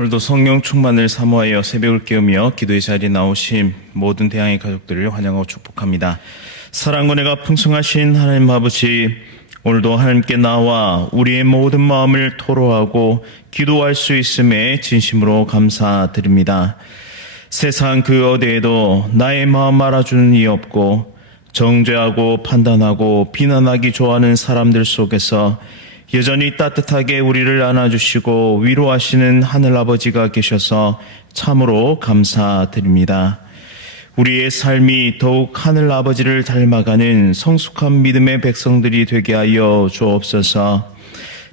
오늘도 성령 충만을 사모하여 새벽을 깨우며 기도의 자리에 나오신 모든 대항의 가족들을 환영하고 축복합니다. 사랑과 은혜가 풍성하신 하나님 아버지, 오늘도 하나님께 나와 우리의 모든 마음을 토로하고 기도할 수 있음에 진심으로 감사드립니다. 세상 그 어디에도 나의 마음 알아주는 이 없고 정죄하고 판단하고 비난하기 좋아하는 사람들 속에서 여전히 따뜻하게 우리를 안아주시고 위로하시는 하늘아버지가 계셔서 참으로 감사드립니다. 우리의 삶이 더욱 하늘아버지를 닮아가는 성숙한 믿음의 백성들이 되게 하여 주옵소서.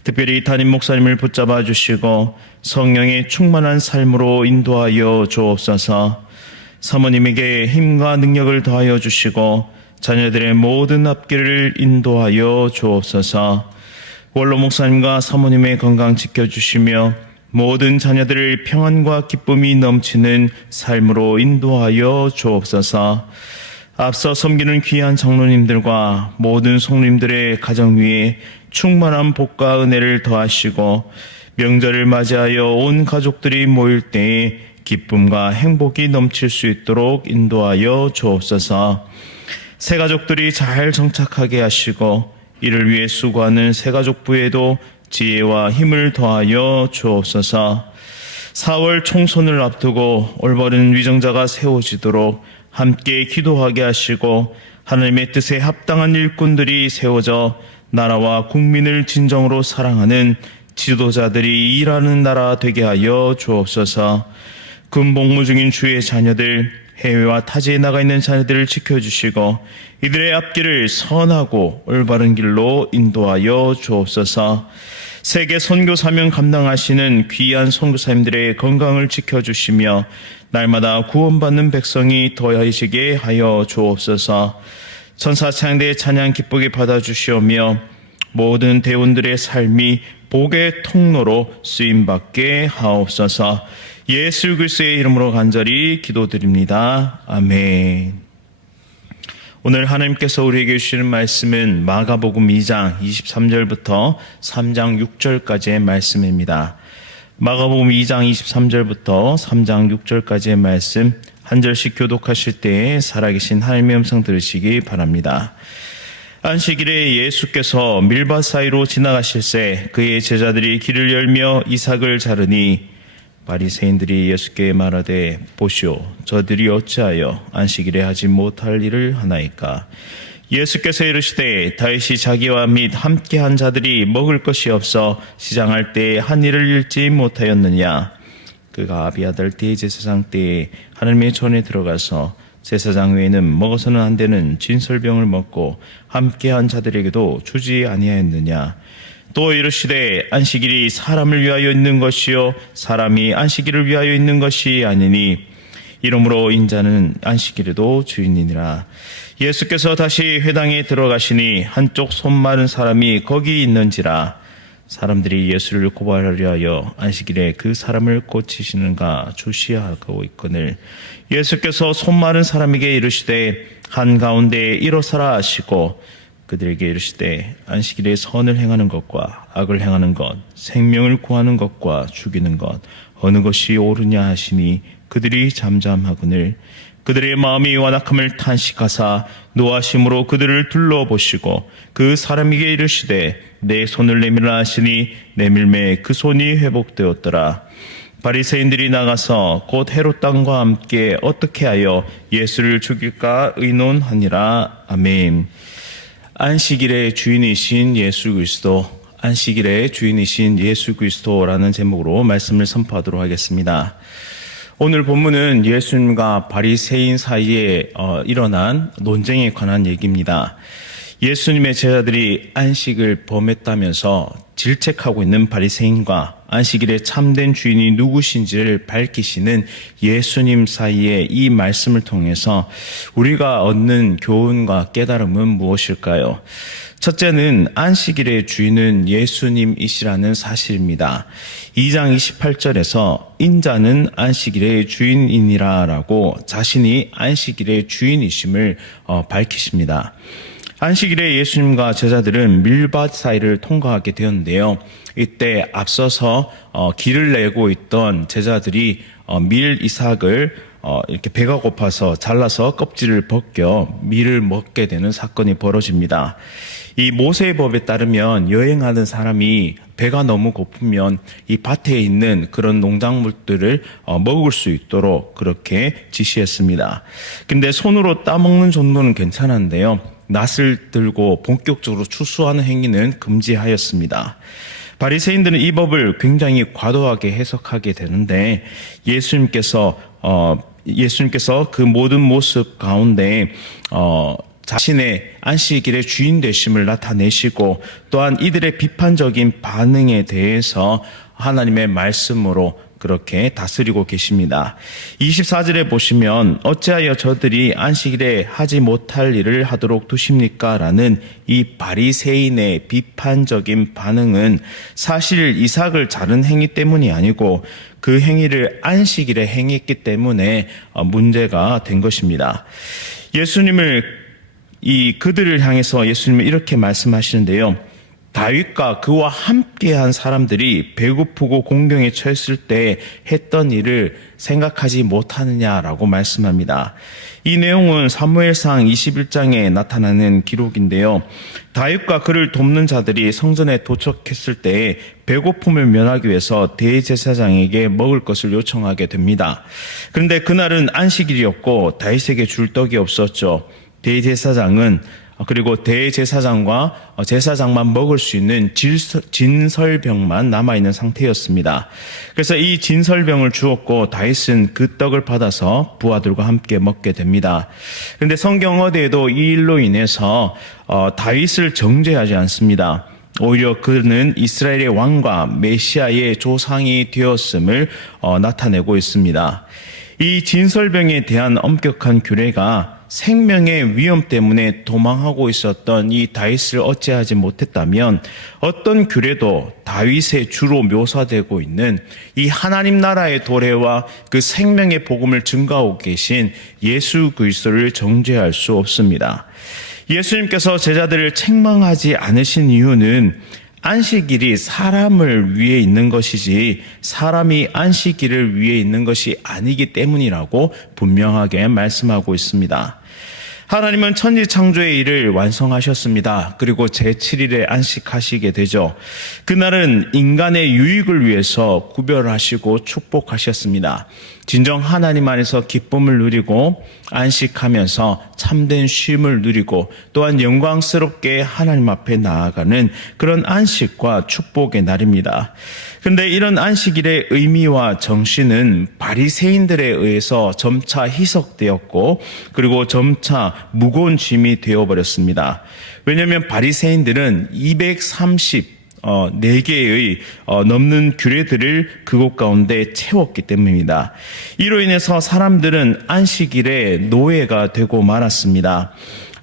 특별히 담임 목사님을 붙잡아 주시고 성령의 충만한 삶으로 인도하여 주옵소서. 사모님에게 힘과 능력을 더하여 주시고 자녀들의 모든 앞길을 인도하여 주옵소서. 원로 목사님과 사모님의 건강 지켜주시며 모든 자녀들을 평안과 기쁨이 넘치는 삶으로 인도하여 주옵소서. 앞서 섬기는 귀한 장로님들과 모든 성도님들의 가정 위에 충만한 복과 은혜를 더하시고 명절을 맞이하여 온 가족들이 모일 때에 기쁨과 행복이 넘칠 수 있도록 인도하여 주옵소서. 새 가족들이 잘 정착하게 하시고 이를 위해 수고하는 새가족부에도 지혜와 힘을 더하여 주옵소서. 4월 총선을 앞두고 올바른 위정자가 세워지도록 함께 기도하게 하시고 하나님의 뜻에 합당한 일꾼들이 세워져 나라와 국민을 진정으로 사랑하는 지도자들이 일하는 나라 되게 하여 주옵소서. 군복무 중인 주의 자녀들, 해외와 타지에 나가 있는 자녀들을 지켜주시고 이들의 앞길을 선하고 올바른 길로 인도하여 주옵소서. 세계 선교 사명 감당하시는 귀한 선교사님들의 건강을 지켜주시며 날마다 구원받는 백성이 더하시게 하여 주옵소서. 천사 찬양대의 찬양 기쁘게 받아주시오며 모든 대원들의 삶이 복의 통로로 쓰임받게 하옵소서. 예수 그리스도의 이름으로 간절히 기도드립니다. 아멘. 오늘 하나님께서 우리에게 주시는 말씀은 마가복음 2장 23절부터 3장 6절까지의 말씀입니다. 마가복음 2장 23절부터 3장 6절까지의 말씀 한 절씩 교독하실 때 살아계신 하나님의 음성 들으시기 바랍니다. 안식일에 예수께서 밀밭 사이로 지나가실새 그의 제자들이 길을 열며 이삭을 자르니 바리새인들이 예수께 말하되 보시오, 저들이 어찌하여 안식일에 하지 못할 일을 하나이까? 예수께서 이르시되 다윗이 자기와 및 함께한 자들이 먹을 것이 없어 시장할 때에 한 일을 잃지 못하였느냐? 그가 아비아달 대제사장 때에 하나님의 전에 들어가서 제사장 외에는 먹어서는 안 되는 진설병을 먹고 함께한 자들에게도 주지 아니하였느냐? 또 이르시되 안식일이 사람을 위하여 있는 것이요 사람이 안식일을 위하여 있는 것이 아니니 이러므로 인자는 안식일에도 주인이니라. 예수께서 다시 회당에 들어가시니 한쪽 손 마른 사람이 거기 있는지라. 사람들이 예수를 고발하려 하여 안식일에 그 사람을 고치시는가 주시하고 있거늘 예수께서 손 마른 사람에게 이르시되 한가운데 일어서라 하시고 그들에게 이르시되 안식일에 선을 행하는 것과 악을 행하는 것, 생명을 구하는 것과 죽이는 것 어느 것이 옳으냐 하시니 그들이 잠잠하거늘 그들의 마음이 완악함을 탄식하사 노하심으로 그들을 둘러보시고 그 사람에게 이르시되 내 손을 내밀라 하시니 내밀매 그 손이 회복되었더라. 바리새인들이 나가서 곧 헤롯 왕과 함께 어떻게 하여 예수를 죽일까 의논하니라. 아멘. 안식일의 주인이신 예수 그리스도, 안식일의 주인이신 예수 그리스도라는 제목으로 말씀을 선포하도록 하겠습니다. 오늘 본문은 예수님과 바리새인 사이에 일어난 논쟁에 관한 얘기입니다. 예수님의 제자들이 안식을 범했다면서 질책하고 있는 바리새인과 안식일의 참된 주인이 누구신지를 밝히시는 예수님 사이의 이 말씀을 통해서 우리가 얻는 교훈과 깨달음은 무엇일까요? 첫째는 안식일의 주인은 예수님이시라는 사실입니다. 2장 28절에서 인자는 안식일의 주인이니라 라고 자신이 안식일의 주인이심을 밝히십니다. 안식일에 예수님과 제자들은 밀밭 사이를 통과하게 되었는데요. 이때 앞서서 길을 내고 있던 제자들이 밀 이삭을 이렇게 배가 고파서 잘라서 껍질을 벗겨 밀을 먹게 되는 사건이 벌어집니다. 이 모세의 법에 따르면 여행하는 사람이 배가 너무 고프면 이 밭에 있는 그런 농작물들을 먹을 수 있도록 그렇게 지시했습니다. 근데 손으로 따먹는 정도는 괜찮은데요. 낫을 들고 본격적으로 추수하는 행위는 금지하였습니다. 바리새인들은 이 법을 굉장히 과도하게 해석하게 되는데 예수님께서 그 모든 모습 가운데 자신의 안식일의 주인 되심을 나타내시고 또한 이들의 비판적인 반응에 대해서 하나님의 말씀으로 그렇게 다스리고 계십니다. 24절에 보시면 어찌하여 저들이 안식일에 하지 못할 일을 하도록 두십니까? 라는 이 바리새인의 비판적인 반응은 사실 이삭을 자른 행위 때문이 아니고 그 행위를 안식일에 행했기 때문에 문제가 된 것입니다. 그들을 향해서 예수님은 이렇게 말씀하시는데요. 다윗과 그와 함께한 사람들이 배고프고 공경에 처했을 때 했던 일을 생각하지 못하느냐라고 말씀합니다. 이 내용은 사무엘상 21장에 나타나는 기록인데요. 다윗과 그를 돕는 자들이 성전에 도착했을 때 배고픔을 면하기 위해서 대제사장에게 먹을 것을 요청하게 됩니다. 그런데 그날은 안식일이었고 다윗에게 줄 떡이 없었죠. 그리고 대제사장과 제사장만 먹을 수 있는 진설병만 남아있는 상태였습니다. 그래서 이 진설병을 주었고 다윗은 그 떡을 받아서 부하들과 함께 먹게 됩니다. 그런데 성경 어디에도 이 일로 인해서 다윗을 정죄하지 않습니다. 오히려 그는 이스라엘의 왕과 메시아의 조상이 되었음을 나타내고 있습니다. 이 진설병에 대한 엄격한 규례가 생명의 위험 때문에 도망하고 있었던 이 다윗을 어찌하지 못했다면 어떤 규례도 다윗의 주로 묘사되고 있는 이 하나님 나라의 도래와 그 생명의 복음을 증거하고 계신 예수 그리스도를 정죄할 수 없습니다. 예수님께서 제자들을 책망하지 않으신 이유는 안식일이 사람을 위해 있는 것이지 사람이 안식일을 위해 있는 것이 아니기 때문이라고 분명하게 말씀하고 있습니다. 하나님은 천지 창조의 일을 완성하셨습니다. 그리고 제7일에 안식하시게 되죠. 그날은 인간의 유익을 위해서 구별하시고 축복하셨습니다. 진정 하나님 안에서 기쁨을 누리고 안식하면서 참된 쉼을 누리고 또한 영광스럽게 하나님 앞에 나아가는 그런 안식과 축복의 날입니다. 그런데 이런 안식일의 의미와 정신은 바리새인들에 의해서 점차 희석되었고 그리고 점차 무거운 짐이 되어버렸습니다. 왜냐하면 바리새인들은 234개의 넘는 규례들을 그곳 가운데 채웠기 때문입니다. 이로 인해서 사람들은 안식일에 노예가 되고 말았습니다.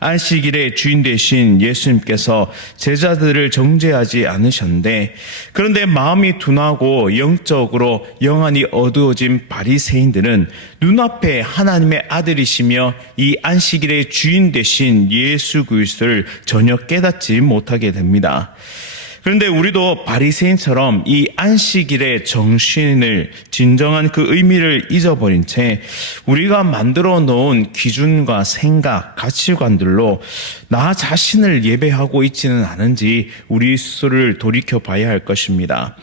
안식일의 주인 되신 예수님께서 제자들을 정죄하지 않으셨는데 그런데 마음이 둔하고 영적으로 영안이 어두워진 바리새인들은 눈앞에 하나님의 아들이시며 이 안식일의 주인 되신 예수 그리스도를 전혀 깨닫지 못하게 됩니다. 그런데 우리도 바리새인처럼 이 안식일의 정신을 진정한 그 의미를 잊어버린 채 우리가 만들어 놓은 기준과 생각, 가치관들로 나 자신을 예배하고 있지는 않은지 우리 스스로를 돌이켜 봐야 할 것입니다.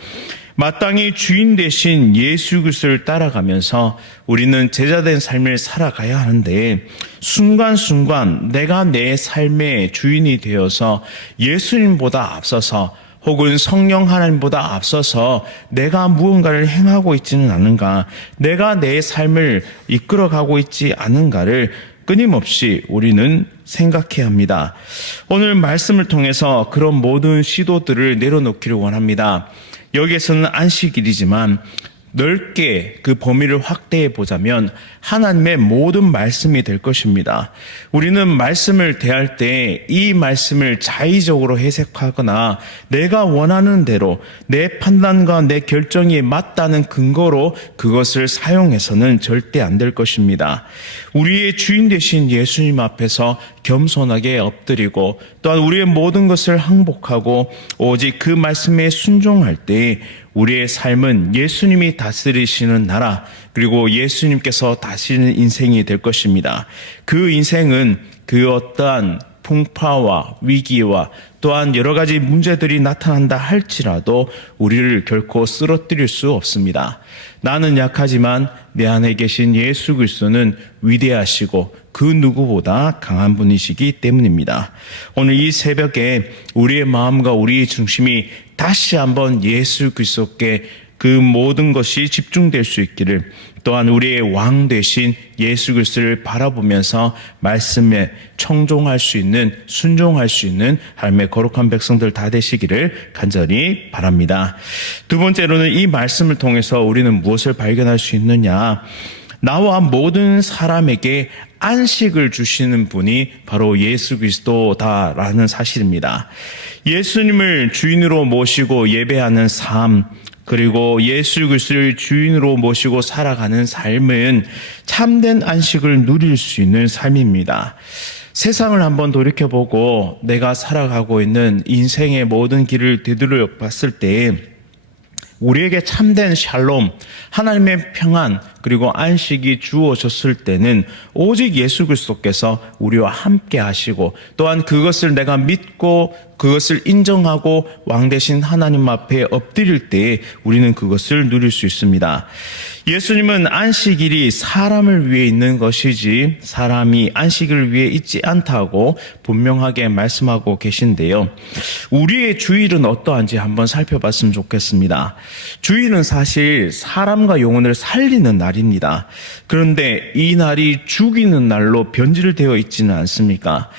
마땅히 주인 되신 예수 그리스도를 따라가면서 우리는 제자된 삶을 살아가야 하는데 순간순간 내가 내 삶의 주인이 되어서 예수님보다 앞서서 혹은 성령 하나님보다 앞서서 내가 무언가를 행하고 있지는 않은가, 내가 내 삶을 이끌어가고 있지 않은가를 끊임없이 우리는 생각해야 합니다. 오늘 말씀을 통해서 그런 모든 시도들을 내려놓기를 원합니다. 여기에서는 안식일이지만 넓게 그 범위를 확대해 보자면 하나님의 모든 말씀이 될 것입니다. 우리는 말씀을 대할 때 이 말씀을 자의적으로 해석하거나 내가 원하는 대로 내 판단과 내 결정이 맞다는 근거로 그것을 사용해서는 절대 안 될 것입니다. 우리의 주인 되신 예수님 앞에서 겸손하게 엎드리고 또한 우리의 모든 것을 항복하고 오직 그 말씀에 순종할 때 우리의 삶은 예수님이 다스리시는 나라 그리고 예수님께서 다스리는 인생이 될 것입니다. 그 인생은 그 어떠한 풍파와 위기와 또한 여러 가지 문제들이 나타난다 할지라도 우리를 결코 쓰러뜨릴 수 없습니다. 나는 약하지만 내 안에 계신 예수 그리스도는 위대하시고 그 누구보다 강한 분이시기 때문입니다. 오늘 이 새벽에 우리의 마음과 우리의 중심이 다시 한번 예수 그리스도께 그 모든 것이 집중될 수 있기를 또한 우리의 왕 되신 예수 그리스도를 바라보면서 말씀에 청종할 수 있는 순종할 수 있는 하나님의 거룩한 백성들 다 되시기를 간절히 바랍니다. 두 번째로는 이 말씀을 통해서 우리는 무엇을 발견할 수 있느냐? 나와 모든 사람에게 안식을 주시는 분이 바로 예수 그리스도다라는 사실입니다. 예수님을 주인으로 모시고 예배하는 삶 그리고 예수 그리스도를 주인으로 모시고 살아가는 삶은 참된 안식을 누릴 수 있는 삶입니다. 세상을 한번 돌이켜보고 내가 살아가고 있는 인생의 모든 길을 되돌려 봤을 때 우리에게 참된 샬롬, 하나님의 평안, 그리고 안식이 주어졌을 때는 오직 예수 그리스도께서 우리와 함께 하시고 또한 그것을 내가 믿고 그것을 인정하고 왕 되신 하나님 앞에 엎드릴 때에 우리는 그것을 누릴 수 있습니다. 예수님은 안식일이 사람을 위해 있는 것이지 사람이 안식일을 위해 있지 않다고 분명하게 말씀하고 계신데요. 우리의 주일은 어떠한지 한번 살펴봤으면 좋겠습니다. 주일은 사실 사람과 영혼을 살리는 날입니다. 그런데 이 날이 죽이는 날로 변질되어 있지는 않습니까?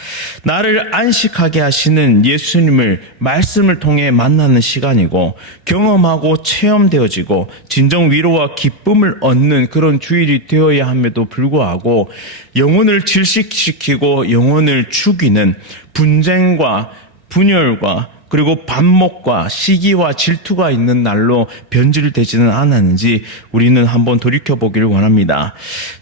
나를 안식하게 하시는 예수님을 말씀을 통해 만나는 시간이고 경험하고 체험되어지고 진정 위로와 기쁨을 얻는 그런 주일이 되어야 함에도 불구하고 영혼을 질식시키고 영혼을 죽이는 분쟁과 분열과 그리고 반목과 시기와 질투가 있는 날로 변질되지는 않았는지 우리는 한번 돌이켜보기를 원합니다.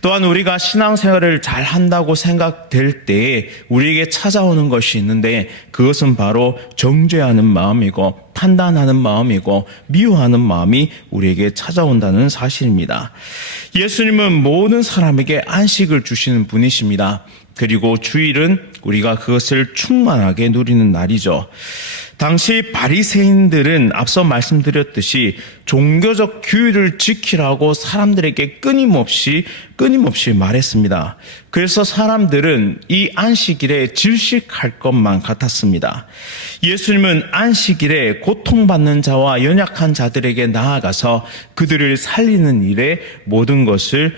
또한 우리가 신앙생활을 잘 한다고 생각될 때 우리에게 찾아오는 것이 있는데 그것은 바로 정죄하는 마음이고 판단하는 마음이고 미워하는 마음이 우리에게 찾아온다는 사실입니다. 예수님은 모든 사람에게 안식을 주시는 분이십니다. 그리고 주일은 우리가 그것을 충만하게 누리는 날이죠. 당시 바리새인들은 앞서 말씀드렸듯이 종교적 규율을 지키라고 사람들에게 끊임없이 말했습니다. 그래서 사람들은 이 안식일에 질식할 것만 같았습니다. 예수님은 안식일에 고통받는 자와 연약한 자들에게 나아가서 그들을 살리는 일에 모든 것을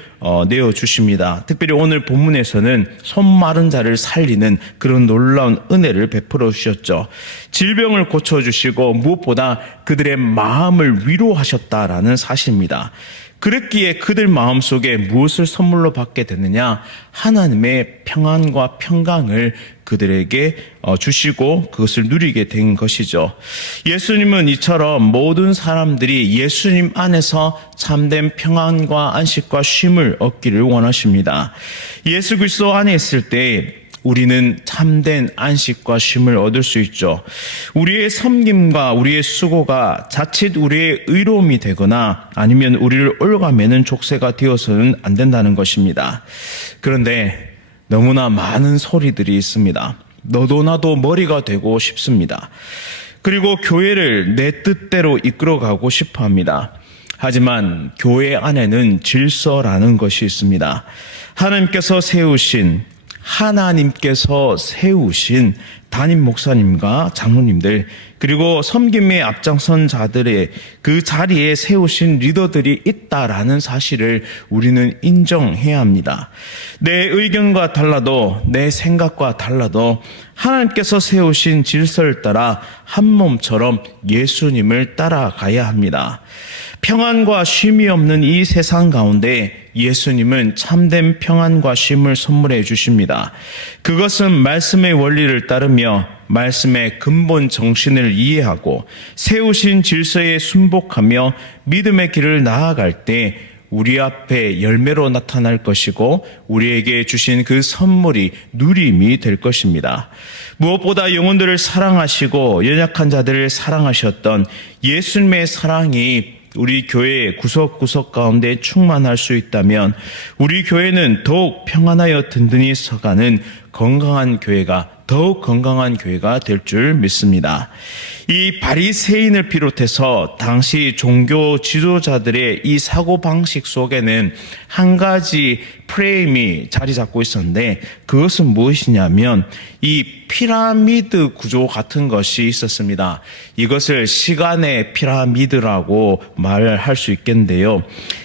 내어주십니다. 특별히 오늘 본문에서는 손 마른 자를 살리는 그런 놀라운 은혜를 베풀어 주셨죠. 질병을 고쳐주시고 무엇보다 그들의 마음을 위로하셨다라는 사실입니다. 그랬기에 그들 마음속에 무엇을 선물로 받게 됐느냐? 하나님의 평안과 평강을 그들에게 주시고 그것을 누리게 된 것이죠. 예수님은 이처럼 모든 사람들이 예수님 안에서 참된 평안과 안식과 쉼을 얻기를 원하십니다. 예수 그리스도 안에 있을 때 우리는 참된 안식과 쉼을 얻을 수 있죠. 우리의 섬김과 우리의 수고가 자칫 우리의 의로움이 되거나 아니면 우리를 올가매는 족쇄가 되어서는 안 된다는 것입니다. 그런데 너무나 많은 소리들이 있습니다. 너도 나도 머리가 되고 싶습니다. 그리고 교회를 내 뜻대로 이끌어가고 싶어 합니다. 하지만 교회 안에는 질서라는 것이 있습니다. 하나님께서 세우신 담임 목사님과 장로님들 그리고 섬김에 앞장선 자들의 그 자리에 세우신 리더들이 있다라는 사실을 우리는 인정해야 합니다. 내 의견과 달라도 내 생각과 달라도 하나님께서 세우신 질서를 따라 한 몸처럼 예수님을 따라가야 합니다. 평안과 쉼이 없는 이 세상 가운데 예수님은 참된 평안과 쉼을 선물해 주십니다. 그것은 말씀의 원리를 따르며 말씀의 근본 정신을 이해하고 세우신 질서에 순복하며 믿음의 길을 나아갈 때 우리 앞에 열매로 나타날 것이고 우리에게 주신 그 선물이 누림이 될 것입니다. 무엇보다 영혼들을 사랑하시고 연약한 자들을 사랑하셨던 예수님의 사랑이 우리 교회의 구석구석 가운데 충만할 수 있다면 우리 교회는 더욱 평안하여 든든히 서가는 더욱 건강한 교회가 될 줄 믿습니다. 이 바리새인을 비롯해서 당시 종교 지도자들의 이 사고방식 속에는 한 가지 프레임이 자리 잡고 있었는데 그것은 무엇이냐면 이 피라미드 구조 같은 것이 있었습니다. 이것을 시간의 피라미드라고 말할 수 있겠는데요.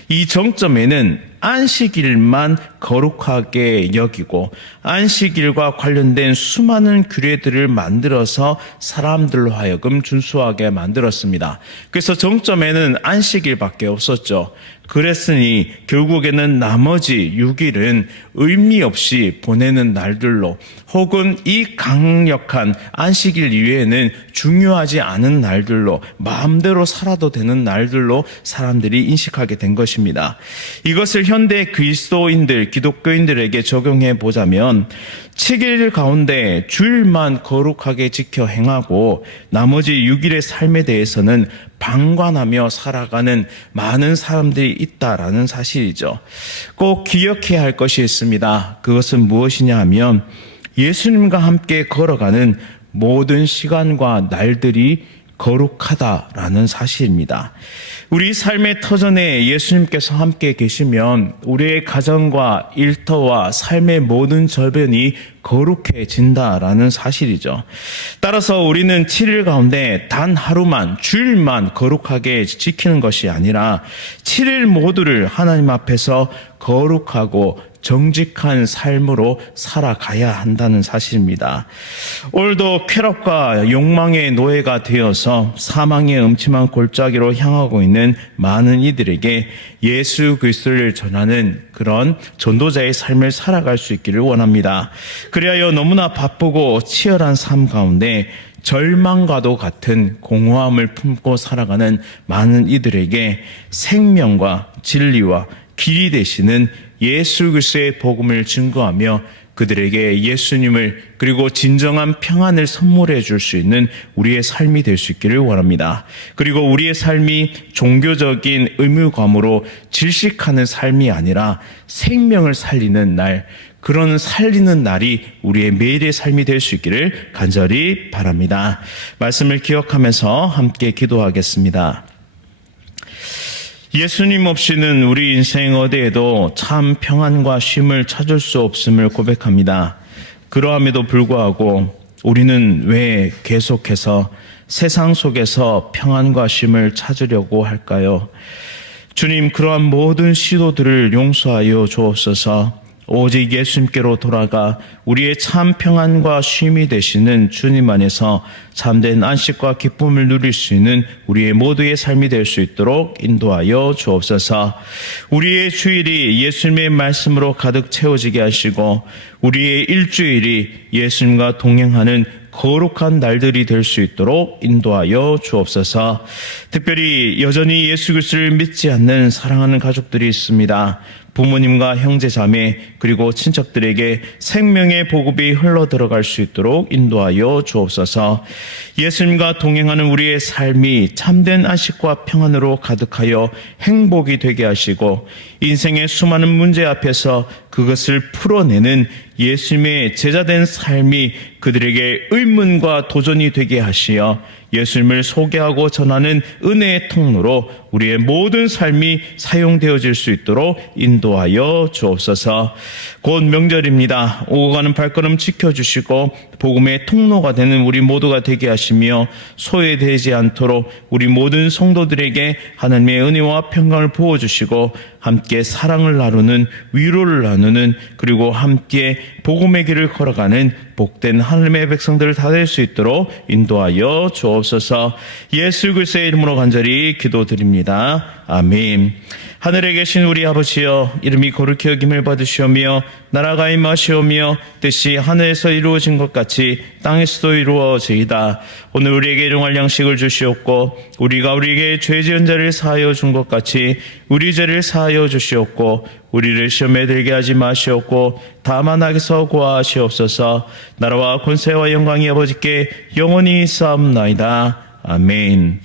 이 정점에는 안식일만 거룩하게 여기고 안식일과 관련된 수많은 규례들을 만들어서 사람들로 하여금 준수하게 만들었습니다. 그래서 정점에는 안식일밖에 없었죠. 그랬으니 결국에는 나머지 6일은 의미 없이 보내는 날들로 혹은 이 강력한 안식일 이외에는 중요하지 않은 날들로 마음대로 살아도 되는 날들로 사람들이 인식하게 된 것입니다. 이것을 현대 그리스도인들, 기독교인들에게 적용해 보자면 7일 가운데 주일만 거룩하게 지켜 행하고 나머지 6일의 삶에 대해서는 방관하며 살아가는 많은 사람들이 있다라는 사실이죠. 꼭 기억해야 할 것이 있습니다. 그것은 무엇이냐 하면 예수님과 함께 걸어가는 모든 시간과 날들이 거룩하다라는 사실입니다. 우리 삶의 터전에 예수님께서 함께 계시면 우리의 가정과 일터와 삶의 모든 저변이 거룩해진다라는 사실이죠. 따라서 우리는 7일 가운데 단 하루만, 주일만 거룩하게 지키는 것이 아니라 7일 모두를 하나님 앞에서 거룩하고 정직한 삶으로 살아가야 한다는 사실입니다. 오늘도 쾌락과 욕망의 노예가 되어서 사망의 음침한 골짜기로 향하고 있는 많은 이들에게 예수 그리스도를 전하는 그런 전도자의 삶을 살아갈 수 있기를 원합니다. 그리하여 너무나 바쁘고 치열한 삶 가운데 절망과도 같은 공허함을 품고 살아가는 많은 이들에게 생명과 진리와 길이 되시는 예수 그리스도의 복음을 증거하며 그들에게 예수님을 그리고 진정한 평안을 선물해 줄 수 있는 우리의 삶이 될 수 있기를 원합니다. 그리고 우리의 삶이 종교적인 의무감으로 질식하는 삶이 아니라 생명을 살리는 날, 그런 살리는 날이 우리의 매일의 삶이 될 수 있기를 간절히 바랍니다. 말씀을 기억하면서 함께 기도하겠습니다. 예수님 없이는 우리 인생 어디에도 참 평안과 쉼을 찾을 수 없음을 고백합니다. 그러함에도 불구하고 우리는 왜 계속해서 세상 속에서 평안과 쉼을 찾으려고 할까요? 주님, 그러한 모든 시도들을 용서하여 주옵소서. 오직 예수님께로 돌아가 우리의 참 평안과 쉼이 되시는 주님 안에서 참된 안식과 기쁨을 누릴 수 있는 우리의 모두의 삶이 될 수 있도록 인도하여 주옵소서. 우리의 주일이 예수님의 말씀으로 가득 채워지게 하시고 우리의 일주일이 예수님과 동행하는 거룩한 날들이 될 수 있도록 인도하여 주옵소서. 특별히 여전히 예수 그리스도를 믿지 않는 사랑하는 가족들이 있습니다. 부모님과 형제 자매 그리고 친척들에게 생명의 복음이 흘러 들어갈 수 있도록 인도하여 주옵소서. 예수님과 동행하는 우리의 삶이 참된 안식과 평안으로 가득하여 행복이 되게 하시고 인생의 수많은 문제 앞에서 그것을 풀어내는 예수님의 제자된 삶이 그들에게 의문과 도전이 되게 하시어 예수님을 소개하고 전하는 은혜의 통로로 우리의 모든 삶이 사용되어질 수 있도록 인도하여 주옵소서. 곧 명절입니다. 오고 가는 발걸음 지켜주시고 복음의 통로가 되는 우리 모두가 되게 하시며 소외되지 않도록 우리 모든 성도들에게 하나님의 은혜와 평강을 부어주시고 함께 사랑을 나누는, 위로를 나누는, 그리고 함께 복음의 길을 걸어가는 복된 하나님의 백성들을 다 될 수 있도록 인도하여 주옵소서. 예수 그리스도의 이름으로 간절히 기도드립니다. 아멘. 하늘에 계신 우리 아버지여, 이름이 거룩히 여김을 받으시오며 나라가 임하시오며 뜻이 하늘에서 이루어진 것 같이 땅에서도 이루어지이다. 오늘 우리에게 일용할 양식을 주시옵고 우리가 우리에게 죄 지은 자를 사하여 준 것 같이 우리 죄를 사하여 주시옵고 우리를 시험에 들게 하지 마시옵고 다만 악에서 구하시옵소서. 나라와 권세와 영광이 아버지께 영원히 있사옵나이다. 아멘.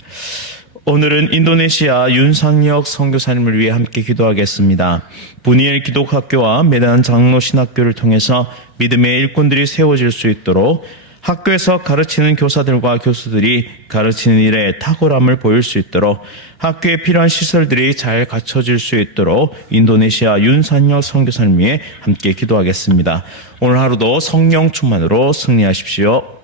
오늘은 인도네시아 윤상혁 선교사님을 위해 함께 기도하겠습니다. 부니엘 기독학교와 메단 장로 신학교를 통해서 믿음의 일꾼들이 세워질 수 있도록 학교에서 가르치는 교사들과 교수들이 가르치는 일에 탁월함을 보일 수 있도록 학교에 필요한 시설들이 잘 갖춰질 수 있도록 인도네시아 윤상혁 선교사님 위해 함께 기도하겠습니다. 오늘 하루도 성령 충만으로 승리하십시오.